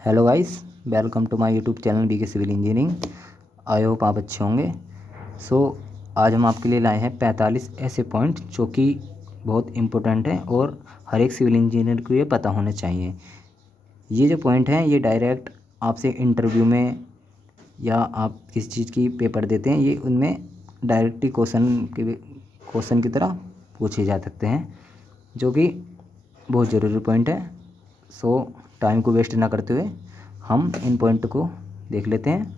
Hello guys, welcome to my YouTube channel BK civil engineering. I hope आप अच्छे होंगे। आज हम आपके लिए लाए हैं 45 ऐसे पॉइंट जो कि बहुत इम्पोर्टेंट हैं और हर एक सिविल इंजीनियर को ये पता होने चाहिए। ये जो पॉइंट हैं ये डायरेक्ट आपसे इंटरव्यू में या आप किसी चीज़ की पेपर देते हैं, ये उनमें डायरेक्टली क्वेश्चन की तरह पूछे जा सकते हैं, जो कि बहुत ज़रूरी पॉइंट है। टाइम को वेस्ट ना करते हुए हम इन पॉइंट को देख लेते हैं।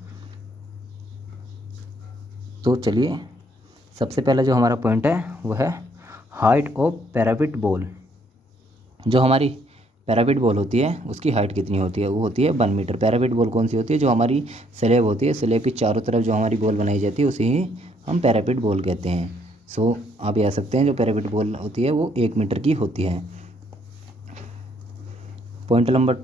तो चलिए, सबसे पहला जो हमारा पॉइंट है वो है हाइट ऑफ पैरापिट बॉल। जो हमारी पैरापिट बॉल होती है उसकी हाइट कितनी होती है? वो होती है 1 मीटर। पैरापिट बॉल कौन सी होती है? जो हमारी स्लेब होती है, स्लेब की चारों तरफ जो हमारी बॉल बनाई जाती है उसे ही हम पैरापिट बॉल कहते हैं। आप ये कह सकते हैं जो पैरापिट बॉल होती है वो 1 मीटर की होती है। पॉइंट नंबर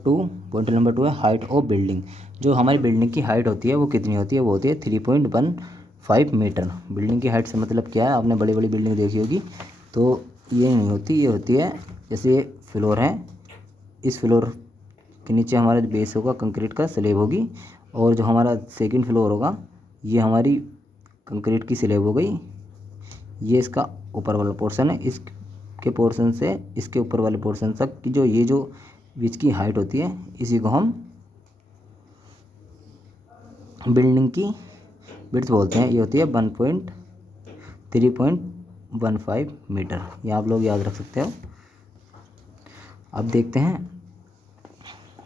टू है हाइट ऑफ बिल्डिंग। जो हमारी बिल्डिंग की हाइट होती है वो कितनी होती है? वो होती है 3.15 मीटर। बिल्डिंग की हाइट से मतलब क्या है? आपने बड़ी बड़ी बिल्डिंग देखी होगी, तो ये नहीं होती, ये होती है जैसे ये फ्लोर है, इस फ्लोर के नीचे हमारा बेस होगा, कंक्रीट का स्लेब होगी, और जो हमारा सेकंड फ्लोर होगा ये हमारी कंक्रीट की स्लेब हो गई। ये इसका ऊपर वाला पोर्शन है, इसके पोर्शन से इसके ऊपर वाले पोर्शन तक की जो बीच की हाइट होती है, इसी को हम बिल्डिंग की विड्थ बोलते हैं। ये होती है 3.15 मीटर। ये आप लोग याद रख सकते हो। अब देखते हैं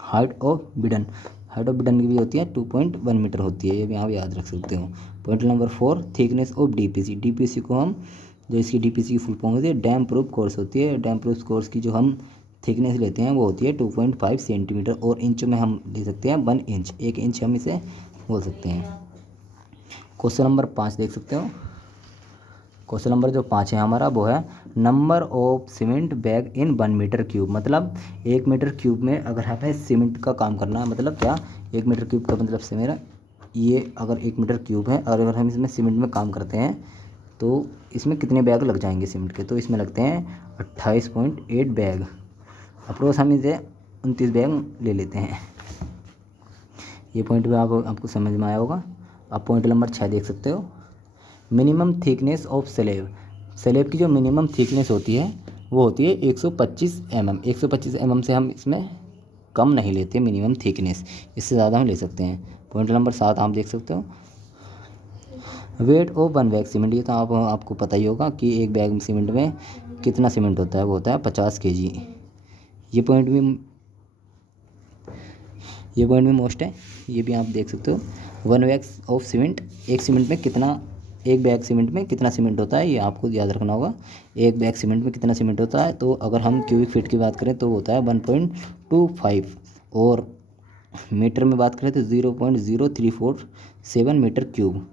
हाइट ऑफ बिडन। हाइट ऑफ बिडन की भी होती है 2.1 मीटर होती है, ये भी आप याद रख सकते हो। Point number 4 thickness of DPC. DPC को हम, जो इसकी डीपीसी की फुल फॉर्म होती है डैम प्रूफ कोर्स होती है। डैम प्रूफ कोर्स की जो हम थिकनेस लेते हैं वो होती है 2.5 सेंटीमीटर, और इंच में हम ले सकते हैं 1 इंच। 1 इंच हम इसे बोल सकते हैं। क्वेश्चन नंबर 5 देख सकते हो। क्वेश्चन नंबर जो 5 है हमारा वो है number of cement bag in 1 metre cube. मतलब 1 मीटर क्यूब में अगर हमें सीमेंट का काम करना है, मतलब क्या, 1 मीटर क्यूब का मतलब से मेरा ये अगर 1 मीटर क्यूब है और अगर हम इसमें सीमेंट में काम करते हैं तो इसमें कितने बैग लग जाएंगे सीमेंट के? तो इसमें लगते हैं 28.8 बैग। अप्रोच हम इसे 29 बैग ले लेते हैं। ये पॉइंट भी आपको समझ में आया होगा। आप पॉइंट नंबर 6 देख सकते हो। Minimum thickness of slab. Slab की जो मिनिमम थिकनेस होती है वो होती है 125 mm। 125 mm से हम इसमें कम नहीं लेते मिनिमम थिकनेस, इससे ज़्यादा हम ले सकते हैं। पॉइंट नंबर 7 आप देख सकते हो। Weight of 1 bag cement. ये तो आपको पता ही होगा कि एक बैग सीमेंट में कितना सीमेंट होता है, वो होता है 50 kg। ये पॉइंट भी मोस्ट है, ये भी आप देख सकते हो। 1 बैग ऑफ सीमेंट। एक बैग सीमेंट में कितना सीमेंट होता है ये आपको याद रखना होगा। एक बैग सीमेंट में कितना सीमेंट होता है? तो अगर हम क्यूबिक फीट की बात करें तो होता है 1.25, और मीटर में बात करें तो 0.0347 मीटर क्यूब।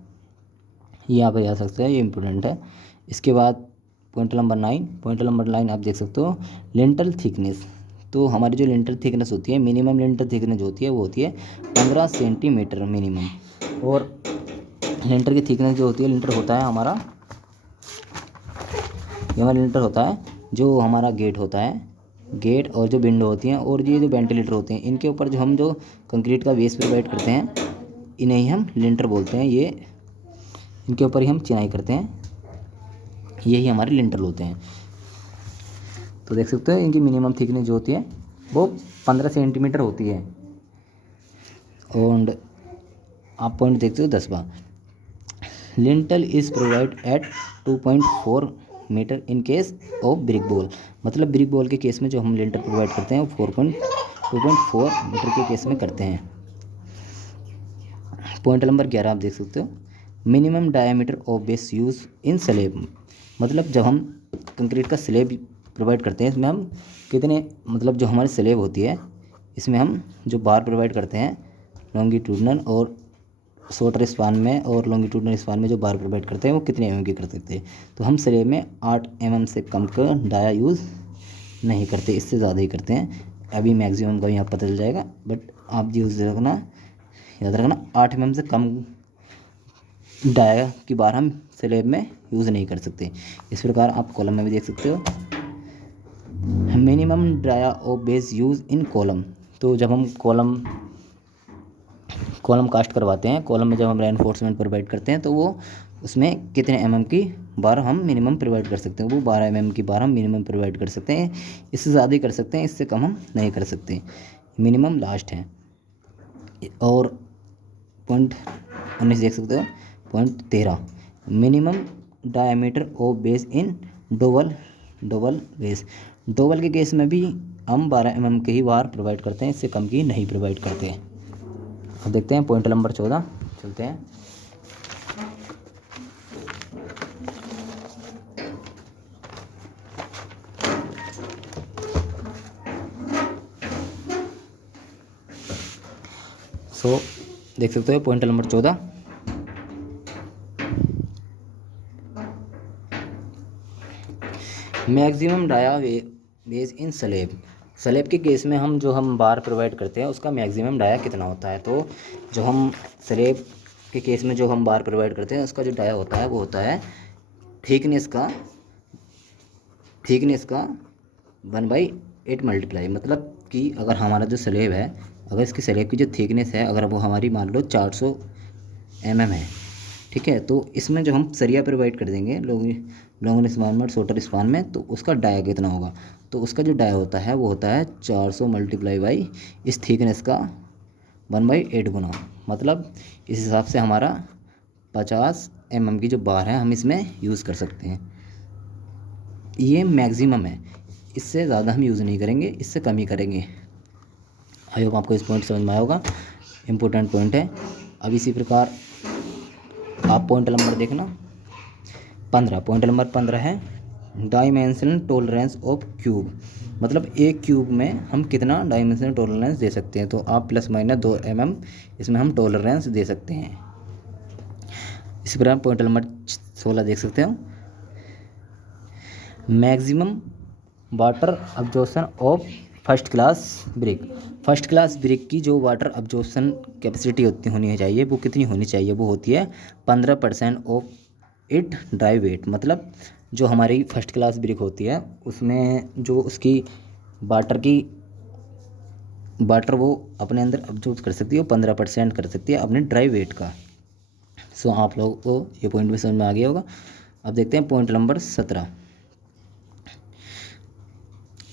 ये आप याद सकते हैं, ये इंपॉर्टेंट है। इसके बाद पॉइंट नंबर 9 आप देख सकते हो लिंटल थिकनेस। तो हमारी जो लिंटर थिकनेस होती है, मिनिमम लिंटर थिकनेस होती है वो होती है 15 सेंटीमीटर मिनिमम। और लिंटर की थिकनेस जो होती है, लिंटर होता है हमारा, ये हमारा लिंटर होता है जो हमारा गेट होता है, गेट और जो विंडो होती हैं और ये जो वेंटिलेटर होते हैं, इनके ऊपर जो हम जो कंक्रीट का बेस प्रोवाइड करते हैं इन्हें ही हम लिंटर बोलते हैं। ये इनके ऊपर ही हम चिनाई करते हैं, यही हमारे लिंटर होते हैं। तो देख सकते हो इनकी मिनिमम थिकनेस जो होती है वो 15 सेंटीमीटर होती है। और आप पॉइंट देखते हो 10वां, lintel is provide at 2.4 metre in case of brick wall. मतलब ब्रिक बॉल के केस में जो हम लिंटर प्रोवाइड करते हैं वो 2.4 मीटर के केस में करते हैं। पॉइंट नंबर 11 आप देख सकते हो minimum diameter of base use in slab. मतलब जब हम कंक्रीट का स्लेब प्रोवाइड करते हैं इसमें हम कितने, मतलब जो हमारी स्लेब होती है इसमें हम जो बार प्रोवाइड करते हैं लॉन्गिट्यूडनल और शॉर्टर स्पान में, और लॉन्गिट्यूडनल स्पान में जो बार प्रोवाइड करते हैं वो कितने mm की करते थे? तो हम स्लेब में 8 mm से कम का डाया यूज़ नहीं करते, इससे ज़्यादा ही करते हैं। अभी मैक्सिमम का भी आप पता चल जाएगा, बट आप याद रखना 8 mm से कम डाया की बार हम स्लेब में यूज़ नहीं कर सकते। इस प्रकार आप कॉलम में भी देख सकते हो minimum dia of bars used in column. तो जब हम कॉलम कॉलम कास्ट करवाते हैं, कॉलम में जब हम रेनफोर्समेंट प्रोवाइड करते हैं तो वो उसमें कितने mm की बार हम मिनिमम प्रोवाइड कर सकते हैं, वो 12 mm की बार हम मिनिमम प्रोवाइड कर सकते हैं। इससे ज़्यादा ही कर सकते हैं, इससे कम हम नहीं कर सकते, मिनिमम लास्ट है। और पॉइंट 19 देख सकते हो, point 13 minimum diameter of base in Doval base. Doval के केस में भी हम 12 mm के ही बार प्रोवाइड करते हैं, इससे कम की नहीं प्रोवाइड करते हैं। अब देखते हैं पॉइंट नंबर 14, चलते हैं। देख सकते हो पॉइंट नंबर 14, मैक्सिमम डाया वेज इन स्लेब के केस में हम जो हम बार प्रोवाइड करते हैं उसका मैक्सिमम डाया कितना होता है। तो जो हम स्लेब के केस में जो हम बार प्रोवाइड करते हैं उसका जो डाया होता है वो होता है थिकनेस का 1/8 मल्टीप्लाई। मतलब कि अगर हमारा जो स्लेब है, अगर इसकी स्लेब की जो थिकनेस है अगर वो हमारी मान लो 400 mm है, ठीक है, तो इसमें जो हम सरिया प्रोवाइड कर देंगे लॉन्ग स्पान में और शॉर्टर स्पान में, तो उसका डाया कितना होगा। तो उसका जो डाया होता है वो होता है 400 मल्टीप्लाई बाई इस थिकनेस का 1/8 गुना। मतलब इस हिसाब से हमारा 50 mm की जो बार है हम इसमें यूज़ कर सकते हैं। ये मैक्सिमम है, इससे ज़्यादा हम यूज़ नहीं करेंगे, इससे कम ही करेंगे। आई होप आपको इस पॉइंट समझ में आया होगा, इम्पोर्टेंट पॉइंट है। अब इसी प्रकार आप पॉइंट नंबर देखना 15, पॉइंट नंबर 15 है डायमेंशनल टॉलरेंस ऑफ क्यूब। मतलब एक क्यूब में हम कितना डायमेंशनल टॉलरेंस दे सकते हैं। तो आप ±2 mm इसमें हम टॉलरेंस दे सकते हैं। इसी प्रकार पॉइंट नंबर 16 देख सकते हो, maximum water absorption of first class brick की जो वाटर अब्जॉर्प्शन कैपेसिटी होनी चाहिए वो कितनी होनी चाहिए, वो होती है 15% ऑफ इट ड्राई वेट। मतलब जो हमारी फर्स्ट क्लास ब्रिक होती है उसमें जो उसकी वाटर वो अपने अंदर अब्जॉर्ब कर सकती है, वो 15% कर सकती है अपने ड्राई वेट का। सो आप लोगों को ये पॉइंट भी समझ में आ गया होगा। अब देखते हैं point number 17,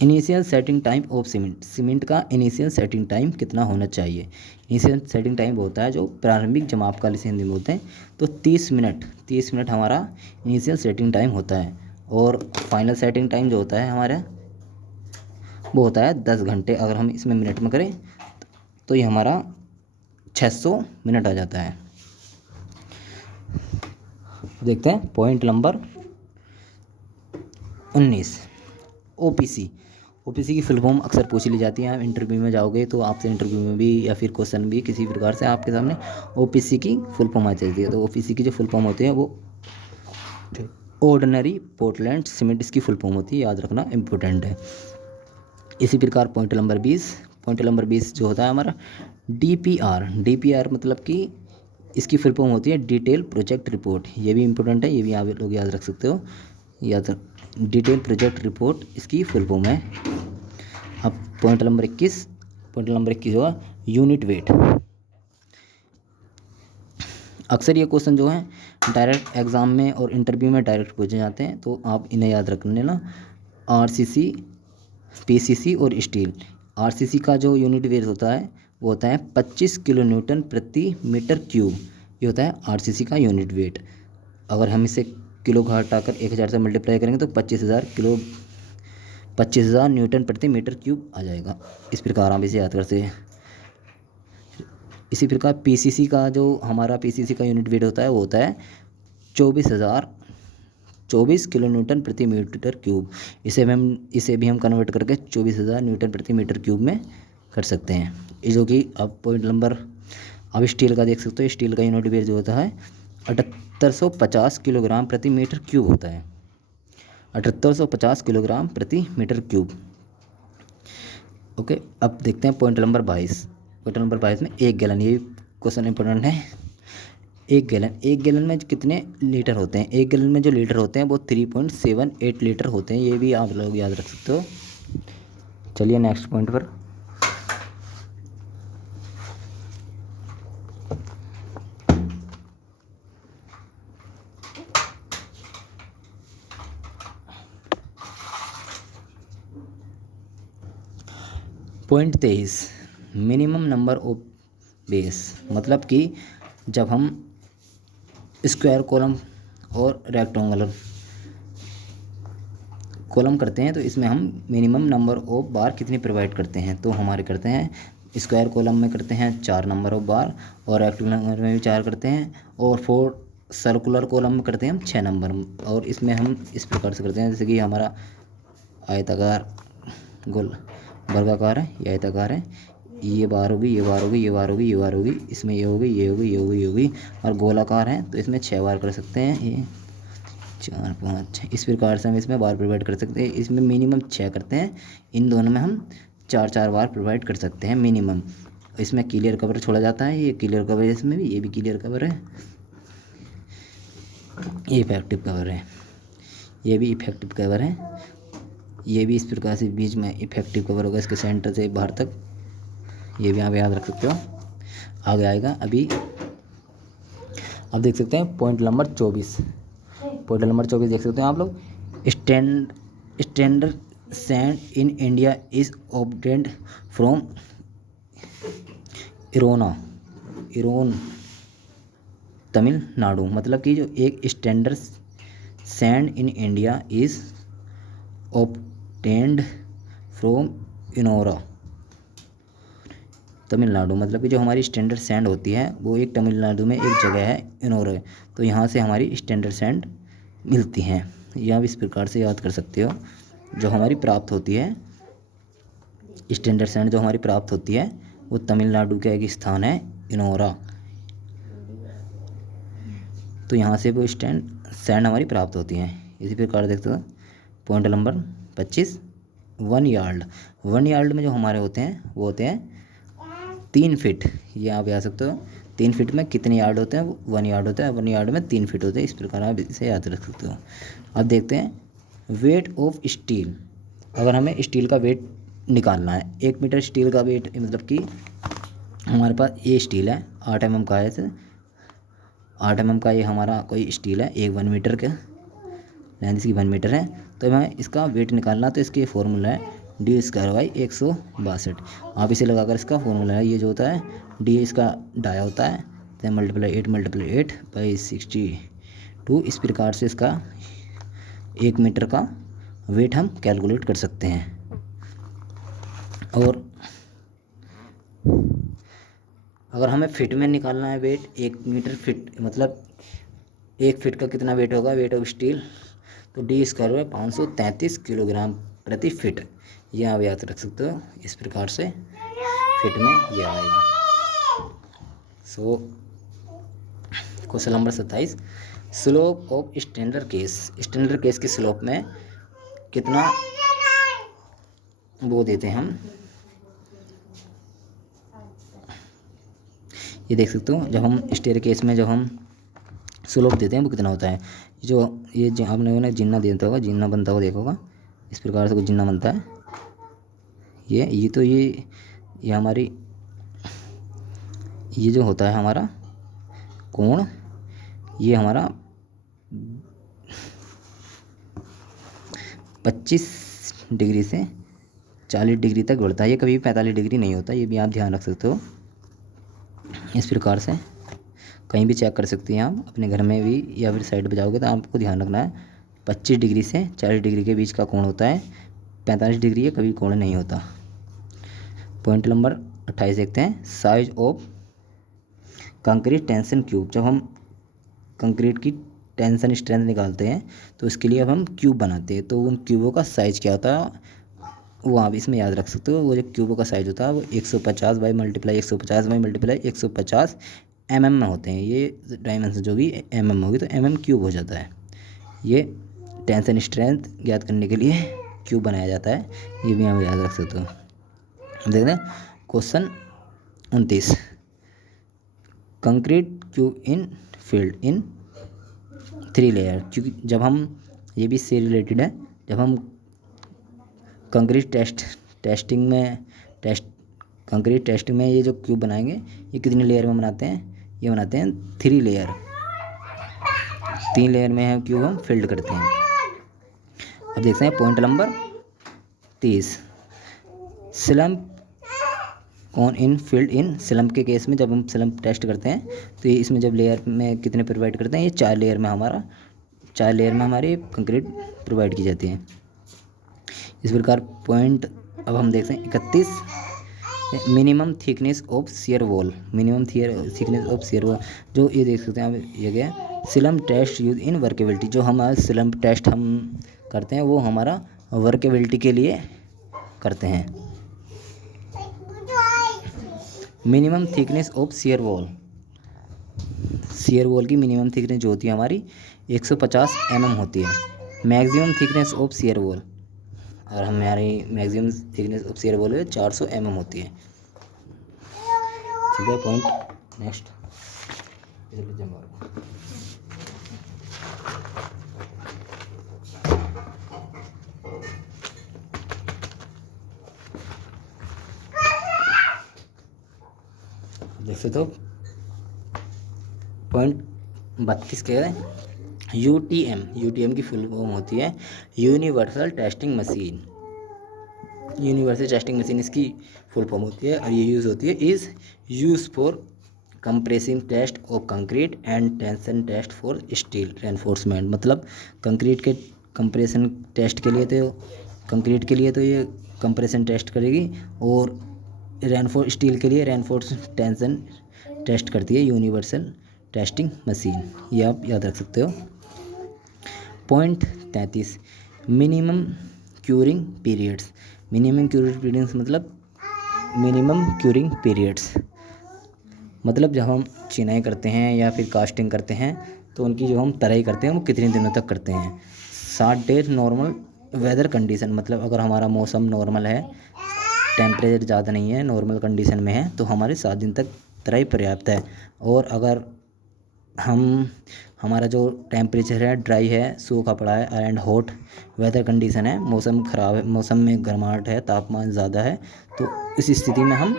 initial setting time of cement का इनिशियल सेटिंग टाइम कितना होना चाहिए। इनिशियल सेटिंग टाइम होता है जो प्रारंभिक जमाव काल इसे हिंदी में बोलते हैं। तो 30 मिनट हमारा इनिशियल सेटिंग टाइम होता है। और फाइनल सेटिंग टाइम जो होता है हमारा वो होता है 10 घंटे। अगर हम इसमें मिनट में करें तो ये हमारा 600 मिनट आ जाता है। देखते हैं पॉइंट नंबर 19, ओपीसी की फुल फॉर्म अक्सर पूछ ली जाती है। आप इंटरव्यू में जाओगे तो आपसे इंटरव्यू में भी या फिर क्वेश्चन भी किसी प्रकार से आपके सामने ओपीसी की फुल फॉर्म आ जाती है। तो ओपीसी की जो फुल फॉर्म होती है वो ऑर्डिनरी पोर्टलैंड सीमेंट इसकी फुल फॉर्म होती है, याद रखना इम्पोर्टेंट है। इसी प्रकार पॉइंट नंबर 20 जो होता है हमारा डीपीआर मतलब कि इसकी फुल फॉर्म होती है डिटेल प्रोजेक्ट रिपोर्ट। ये भी इम्पोर्टेंट है, ये भी आप लोग याद रख सकते हो। डिटेल प्रोजेक्ट रिपोर्ट इसकी फुल फॉर्म है। अब पॉइंट नंबर 21 होगा यूनिट वेट। अक्सर ये क्वेश्चन जो है डायरेक्ट एग्ज़ाम में और इंटरव्यू में डायरेक्ट पूछे जाते हैं, तो आप इन्हें याद रख लेना। आरसीसी, पीसीसी और स्टील। आरसीसी का जो यूनिट वेट होता है वो होता है 25 किलो न्यूटन प्रति मीटर क्यूब। ये होता है आरसीसी का यूनिट वेट। अगर हम इसे किलो का हटाकर 1000 से मल्टीप्लाई करेंगे तो 25,000 न्यूटन प्रति मीटर क्यूब आ जाएगा। इस प्रकार हम इसे याद करते हैं। इसी प्रकार पीसीसी का जो हमारा पीसीसी का यूनिट वेट होता है वो होता है 24 किलो न्यूटन प्रति मीटर क्यूब। इसे भी हम कन्वर्ट करके 24,000 न्यूटन प्रति मीटर क्यूब में कर सकते हैं। ये जो कि अब पॉइंट नंबर अब स्टील का देख सकते हो। स्टील का यूनिट वेट जो होता है 7850 किलोग्राम प्रति मीटर क्यूब होता है। 7850 किलोग्राम प्रति मीटर क्यूब। ओके, अब देखते हैं पॉइंट नंबर 22। पॉइंट नंबर 22 में 1 गैलन, ये क्वेश्चन इंपॉर्टेंट है। 1 गैलन में कितने लीटर होते हैं। 1 गैलन में जो लीटर होते हैं वो 3.78 लीटर होते हैं। ये भी आप लोग याद रख सकते हो। चलिए नेक्स्ट पॉइंट पर। Point 23 minimum number of base, मतलब कि जब हम स्क्वायर कॉलम और रेक्टेंगुलर कॉलम करते हैं तो इसमें हम मिनिमम नंबर ऑफ बार कितनी प्रोवाइड करते हैं। तो हमारे करते हैं स्क्वायर कॉलम में करते हैं 4 नंबर ऑफ बार, और रेक्टेंगुलर में भी 4 करते हैं, और 4 सर्कुलर कॉलम में करते हैं हम 6 नंबर। और इसमें हम इस प्रकार से करते हैं, जैसे कि हमारा आयताकार, गोल, वर्गाकार है, ये आयताकार है, ये बार होगी, ये बार होगी, ये बार होगी, ये बार होगी, इसमें ये होगी, ये होगी, ये होगी, ये होगी, और गोलाकार है तो इसमें 6 बार कर सकते हैं, ये 4 5 6, इस प्रकार से हम इसमें बार प्रोवाइड कर सकते हैं। इसमें मिनिमम 6 करते हैं, इन दोनों में हम 4 बार प्रोवाइड कर सकते हैं मिनिमम। इसमें क्लियर कवर छोड़ा जाता है, ये क्लियर कवर है, इसमें भी ये भी क्लियर कवर है, ये इफेक्टिव कवर है, ये भी इफेक्टिव कवर है, ये भी इस प्रकार से बीच में इफेक्टिव कवर होगा इसके सेंटर से बाहर तक, ये भी आप याद रख सकते हो। आगे आएगा अभी, अब देख सकते हैं पॉइंट नंबर 24। पॉइंट नंबर 24 देख सकते हैं आप लोग। Standard sand in India is obtained from इरोन तमिलनाडु, मतलब कि जो एक standard sand in India is obtained from Ennore Tamil Nadu, मतलब कि जो हमारी स्टैंडर्ड सैंड होती है वो एक तमिलनाडु में एक जगह है इनोरा, तो यहाँ से हमारी स्टैंडर्ड सैंड मिलती हैं। यह आप इस प्रकार से याद कर सकते हो, जो हमारी प्राप्त होती है स्टैंडर्ड सैंड जो हमारी प्राप्त होती है वो तमिलनाडु का एक स्थान है इनोरा, तो यहाँ से वो सैंड हमारी प्राप्त होती हैं। इसी प्रकार देखते हो पॉइंट नंबर 25 1 यार्ड में जो हमारे होते हैं वो होते हैं 3 फीट। ये आप याद सकते हो 3 फीट में कितने यार्ड होते हैं, 1 यार्ड होता है, 1 यार्ड में 3 फीट होते हैं, इस प्रकार आप इसे याद रख सकते हो। अब देखते हैं वेट ऑफ स्टील। अगर हमें स्टील का वेट निकालना है, 1 मीटर स्टील का वेट, मतलब कि हमारे पास ये स्टील है 8 mm का है, ऐसे 8 mm का ये हमारा कोई स्टील है, 1 मीटर का लेंथ इसकी 1 मीटर है, तो हमें इसका वेट निकालना, तो इसके फॉर्मूला है d² / 162। आप इसे लगाकर इसका फॉर्मूला है, ये जो होता है d इसका डाया होता है, तो ×8/8/62, इस प्रकार से इसका 1 मीटर का वेट हम कैलकुलेट कर सकते हैं। और अगर हमें फिट में निकालना है वेट, 1 मीटर फिट मतलब 1 फिट का कितना वेट होगा, वेट ऑफ स्टील, तो d² 533 किलोग्राम प्रति फिट। यह आप याद रख सकते हो, इस प्रकार से फिट में यह आएगा। Question number 27 slope of standard case की स्लोप में कितना वो देते हैं हम, ये देख सकते हो। जब हम स्टेयर केस में जब हम स्लोप देते हैं वो कितना होता है, जो आपने जिन्ना देता होगा, जिन्ना बनता हुआ देखा होगा, इस प्रकार से कुछ जिन्ना बनता है, ये हमारी, ये जो होता है हमारा कोण, ये हमारा 25 डिग्री से 40 डिग्री तक बढ़ता है, ये कभी 45 डिग्री नहीं होता, ये भी आप ध्यान रख सकते हो। इस प्रकार से कहीं भी चेक कर सकते हैं आप अपने घर में भी, या फिर साइड पे जाओगे तो आपको ध्यान रखना है 25 डिग्री से 40 डिग्री के बीच का कोण होता है, 45 डिग्री का कभी कोण नहीं होता। पॉइंट नंबर 28 देखते हैं size of concrete tension cube. जब हम कंक्रीट की टेंशन स्ट्रेंथ निकालते हैं तो इसके लिए अब हम क्यूब बनाते हैं, तो उन क्यूबों का साइज़ क्या होता है वो आप इसमें याद रख सकते हो। वो जो क्यूबों का साइज़ होता है वो 150 × 150 mm में होते हैं। ये डायमेंशन जो भी mm होगी तो mm क्यूब हो जाता है। ये टेंशन स्ट्रेंथ ज्ञात करने के लिए क्यूब बनाया जाता है, ये भी आप याद रख सकते हो। देखते हैं question 29 concrete cube in field in 3 layer. क्योंकि जब हम, ये भी इससे रिलेटेड है, जब हम कंक्रीट टेस्टिंग में ये जो क्यूब बनाएंगे ये कितनी लेयर में बनाते हैं, ये बनाते हैं 3 लेयर, 3 लेयर में है क्यूब हम फिल्ड करते हैं। अब देखते हैं पॉइंट नंबर 30 स्लम्प कौन इन फील्ड इन स्लम्प के केस में जब हम स्लम्प टेस्ट करते हैं तो ये इसमें जब लेयर में कितने प्रोवाइड करते हैं, ये 4 लेयर में हमारी कंक्रीट प्रोवाइड की जाती है। इस प्रकार पॉइंट अब हम देखते हैं 31, minimum thickness of shear wall. Thickness of shear wall जो ये देख सकते हैं आप, ये क्या है, slump test use in workability. जो हमारा स्लम्प टेस्ट हम करते हैं वो हमारा वर्केबिलिटी के लिए करते हैं। Minimum thickness of shear wall की मिनिमम थिकनेस जो होती है हमारी 150 mm होती है। Maximum thickness of shear wall, और हमारी maximum thickness of shear wall 400 mm होती है। ठीक है, पॉइंट नेक्स्ट। देख सकते हो पॉइंट 32 के यूटीएम की फुल फॉर्म होती है universal testing machine. Universal testing machine इसकी फुल फॉर्म होती है और ये यूज़ होती है is use for compressing test of concrete and tension test for steel reinforcement. मतलब कंक्रीट के कंप्रेशन टेस्ट के लिए तो कंक्रीट के लिए तो ये कंप्रेशन टेस्ट करेगी, और स्टील के लिए रेनफोर्स टेंशन टेस्ट करती है यूनिवर्सल टेस्टिंग मशीन। ये आप याद रख सकते हो। Point 33, minimum curing periods. Minimum curing periods मतलब जब हम चिनाई करते हैं या फिर कास्टिंग करते हैं तो उनकी जो हम तराई करते हैं वो कितने दिनों तक करते हैं। 60 डेज नॉर्मल वेदर कंडीशन, मतलब अगर हमारा मौसम नॉर्मल है, टेम्परेचर ज़्यादा नहीं है, नॉर्मल कंडीशन में है, तो हमारे 7 दिन तक तराई पर्याप्त है। और अगर हमारा जो टेम्परेचर है ड्राई है, सूखा पड़ा है एंड हॉट वेदर कंडीशन है, मौसम ख़राब है, मौसम में गर्माहट है, तापमान ज़्यादा है, तो इस स्थिति में हम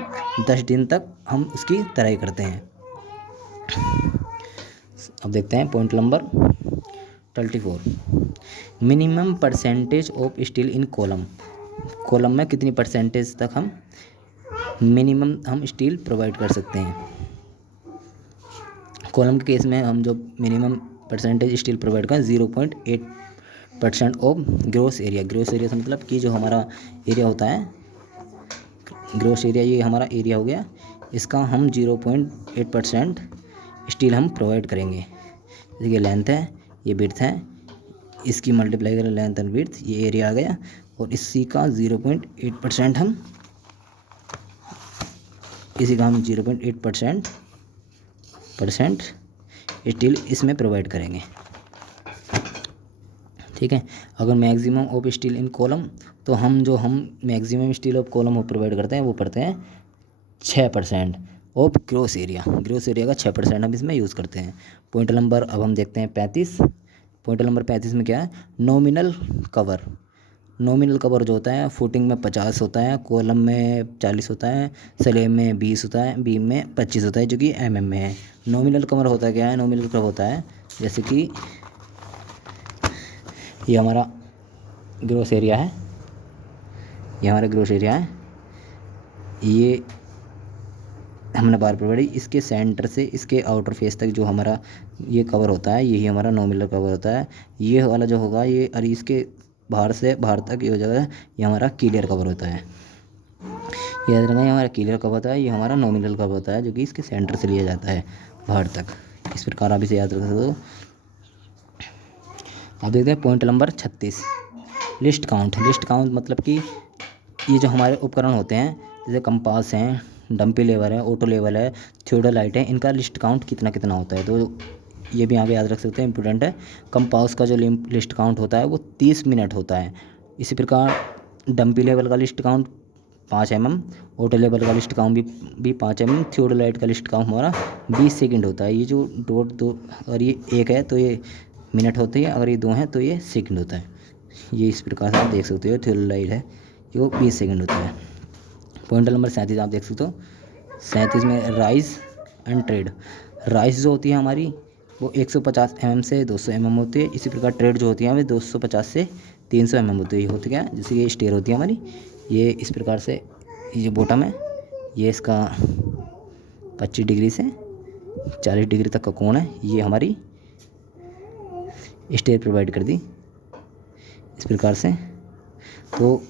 10 दिन तक हम उसकी तराई करते हैं। अब देखते हैं point number 34, minimum percentage of steel in column में कितनी परसेंटेज तक हम मिनिमम स्टील प्रोवाइड कर सकते हैं। कॉलम के केस में हम जो मिनिमम परसेंटेज स्टील प्रोवाइड करें 0.8% of gross area. Gross area से मतलब कि जो हमारा एरिया होता है, ग्रॉस एरिया ये हमारा एरिया हो गया, इसका हम 0.8% स्टील हम प्रोवाइड करेंगे। जैसे कि लेंथ है, ये विड्थ है, इसकी मल्टीप्लाई करें लेंथ एंड विड्थ, ये एरिया आ गया, और इसी का 0.8% हम 0.8% स्टील इसमें प्रोवाइड करेंगे। ठीक है, अगर maximum of steel in column, तो हम maximum steel of column provide करते हैं वो पढ़ते हैं 6% of gross area. Gross area का 6% हम इसमें यूज़ करते हैं। पॉइंट नंबर अब हम देखते हैं 35। पॉइंट नंबर 35 में क्या है, नॉमिनल कवर। नॉमिनल कवर जो होता है फुटिंग में 50 होता है, कॉलम में 40 होता है, स्लैब में 20 होता है, बीम में 25 होता है, जो कि mm में है। नॉमिनल कवर होता क्या है, नॉमिनल कवर होता है जैसे कि ये हमारा ग्रॉस एरिया है, ये हमने बार प्रोवाइड, इसके सेंटर से इसके आउटर फेस तक जो हमारा ये कवर होता है, यही हमारा नॉमिनल कवर होता है। ये वाला जो होगा ये, और इसके बाहर से बाहर तक ये हो जाएगा, ये हमारा क्लियर कवर होता है। याद रखना, ये हमारा क्लियर कवर होता है, ये हमारा नॉमिनल कवर होता है, जो कि इसके सेंटर से लिया जाता है बाहर तक। इस प्रकार आप इसे याद रख सकते हो। अब देखते हैं पॉइंट नंबर 36, लिस्ट काउंट मतलब कि ये जो हमारे उपकरण होते हैं, जैसे कंपास हैं, डंपी लेवल है, ऑटो लेवल है, थियोडोलाइट है, इनका लिस्ट काउंट कितना कितना होता है, तो ये भी यहाँ पे याद रख सकते हैं, इंपॉर्टेंट है। कंपास का जो लिस्ट काउंट होता है वो 30 मिनट होता है। इसी प्रकार डंपी लेवल का list count 5 mm, auto level का लिस्ट काउंट भी 5 mm, थियोडोलाइट का लिस्ट काउंट हमारा 20 सेकंड होता है। ये जो दो अगर ये एक है तो ये मिनट होती है, अगर ये 2 हैं तो ये सेकंड होता है। ये इस प्रकार से आप देख सकते हो, थियोडोलाइट है जो 20 सेकंड होता है। पॉइंट नंबर 37 आप देख सकते हो। 37 में राइज एंड ट्रेड। राइज जो होती है हमारी वो 150 mm से 200 mm होती है। इसी प्रकार ट्रेड जो होती है हमें 250 से 300 mm होती है। ये होती क्या है, जैसे ये स्टेयर होती है हमारी, ये इस प्रकार से, ये बॉटम है, ये इसका 25 डिग्री से 40 डिग्री तक का कोण है। ये हमारी स्टेयर प्रोवाइड कर दी इस प्रकार से। तो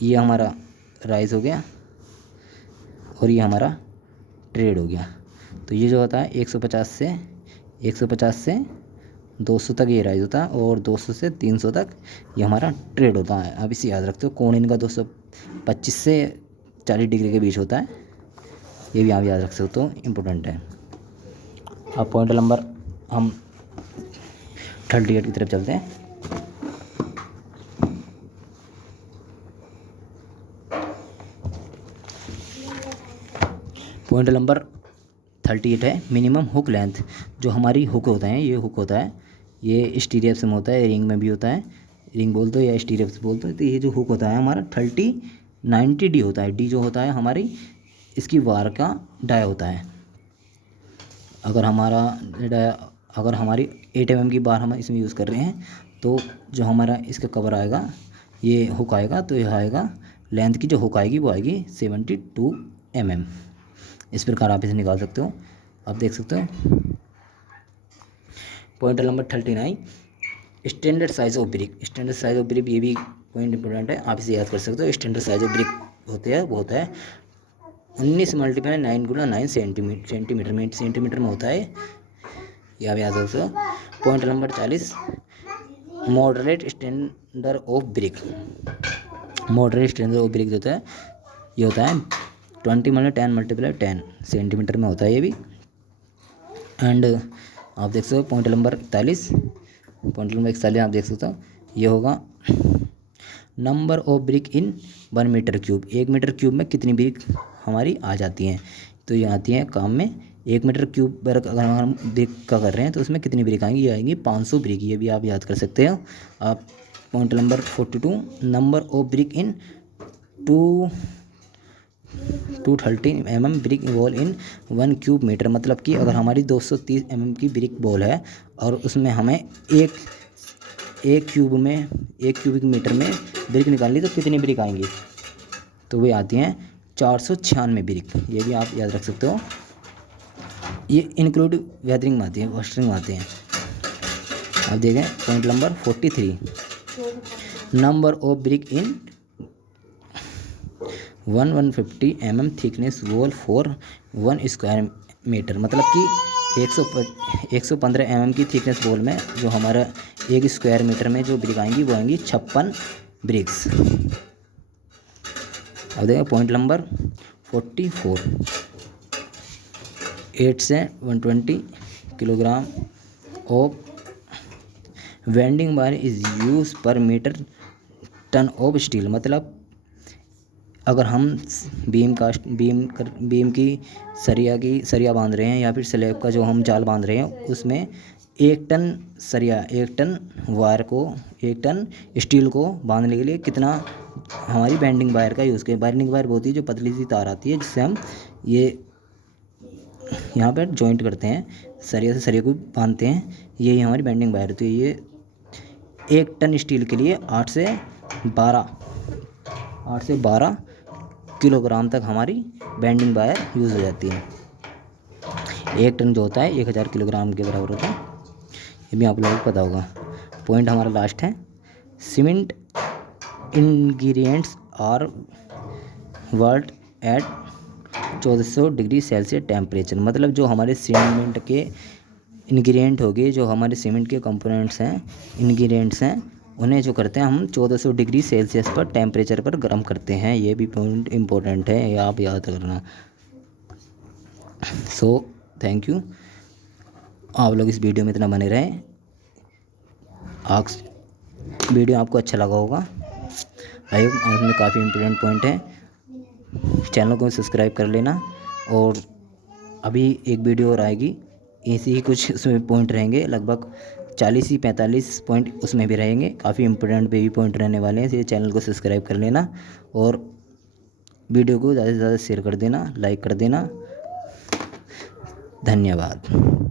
ये हमारा राइज हो गया और ये हमारा ट्रेड हो गया। तो ये जो होता है 150 से 200 तक ये राइज होता है और 200 से 300 तक ये हमारा ट्रेड होता है। अब इसे याद रखते हो, कोण इनका 225 से 40 डिग्री के बीच होता है। ये भी आप याद रख सकते हो, इम्पोर्टेंट है। अब पॉइंट नंबर हम 38 की तरफ चलते हैं। पॉइंट नंबर 38 है मिनिमम हुक लेंथ। जो हमारी हुक होते हैं, ये हुक होता है, ये स्टीरियप्स में होता है, रिंग में भी होता है, रिंग बोल दो या स्टीरियप्स बोल दो। तो ये जो हुक होता है हमारा 90 डी होता है। डी जो होता है हमारी इसकी वार का डाय होता है। अगर हमारी 8 mm की बार हम इसमें यूज़ कर रहे हैं तो जो हमारा इसका कवर आएगा, ये हुक आएगा, तो यह आएगा लेंथ की जो हुक आएगी वो आएगी 72 mm। इस प्रकार आप इसे निकाल सकते हो। आप देख सकते हो point number 39 standard size of brick. Standard size of brick, ये भी पॉइंट इंपॉर्टेंट है, आप इसे याद कर सकते हो। स्टैंडर्ड साइज ऑफ ब्रिक वो होता है 19 × 9 × 9 सेंटीमीटर में होता है। ये आप याद रख सकते हो। Point number 40 moderate standard of brick. Moderate standard of brick जो होता है ये होता है 20 × 10 × 10 सेंटीमीटर में होता है ये भी। एंड आप देख सकते हो पॉइंट नंबर 41 आप देख सकते हो, ये होगा number of brick in 1 metre cube. 1 metre cube में कितनी ब्रिक हमारी आ जाती हैं। तो ये आती हैं काम में 1 मीटर क्यूब पर अगर हम ब्रिक का कर रहे हैं तो उसमें कितनी ब्रिक आएंगी, ये आएंगी 500 ब्रिक। ये भी आप याद कर सकते हो। आप point number 42 number of brick in 230 mm brick wall in 1 cube meter. मतलब कि अगर हमारी 230 mm की ब्रिक बॉल है और उसमें हमें एक क्यूबिक मीटर में ब्रिक निकालनी, तो कितनी ब्रिक आएंगी, तो वे आती हैं 496 ब्रिक। ये भी आप याद रख सकते हो। ये इंक्लूड वेदरिंग में आती है, वॉस्टरिंग में आते हैं। अब देखें point number 43 number of brick in 150 mm thickness wall for 1 square meter. मतलब कि 115 mm की थिकनेस वॉल में जो हमारा 1 स्क्वायर मीटर में जो ब्रिक आएंगी वो आएंगी 56 ब्रिक्स। अब देखें पॉइंट नंबर 44 8 से 120 kilogram of vending wire is use पर मीटर टन ऑफ स्टील। मतलब अगर हम बीम की सरिया बांध रहे हैं या फिर स्लैब का जो हम जाल बांध रहे हैं उसमें 1 टन वायर को 1 टन स्टील को बांधने के लिए कितना हमारी बेंडिंग वायर का यूज़ करें। बेंडिंग वायर बहुत ही जो पतली सी तार आती है जिससे हम ये यहाँ पर जॉइंट करते हैं, सरिया से सरिया को बांधते हैं, यही हमारी बेंडिंग वायर होती है। ये 1 टन स्टील के लिए 8 से 12 किलोग्राम तक हमारी बेंडिंग वायर यूज़ हो जाती है। 1 टन जो होता है 1000 किलोग्राम के बराबर होता है। ये भी आप लोगों को पता होगा। पॉइंट हमारा लास्ट है cement ingredients are world at 1400 degree Celsius temperature. मतलब जो हमारे सीमेंट के इंग्रेडिएंट हो गए, जो हमारे सीमेंट के कंपोनेंट्स हैं, इंग्रेडिएंट्स हैं, उन्हें जो करते हैं हम 1400 डिग्री सेल्सियस पर टेम्परेचर पर गर्म करते हैं। ये भी पॉइंट इम्पोर्टेंट है, ये आप याद करना। सो थैंक यू, आप लोग इस वीडियो में इतना बने रहें। वीडियो आपको अच्छा लगा होगा। आई होप इसमें काफ़ी इम्पोर्टेंट पॉइंट है। चैनल को सब्सक्राइब कर लेना। और अभी एक वीडियो और आएगी, ऐसे ही कुछ उसमें पॉइंट रहेंगे, लगभग 40 से 45 पॉइंट उसमें भी रहेंगे। काफ़ी इंपॉर्टेंट भी पॉइंट रहने वाले हैं। इसलिए चैनल को सब्सक्राइब कर लेना और वीडियो को ज़्यादा से ज़्यादा शेयर कर देना, लाइक कर देना। धन्यवाद।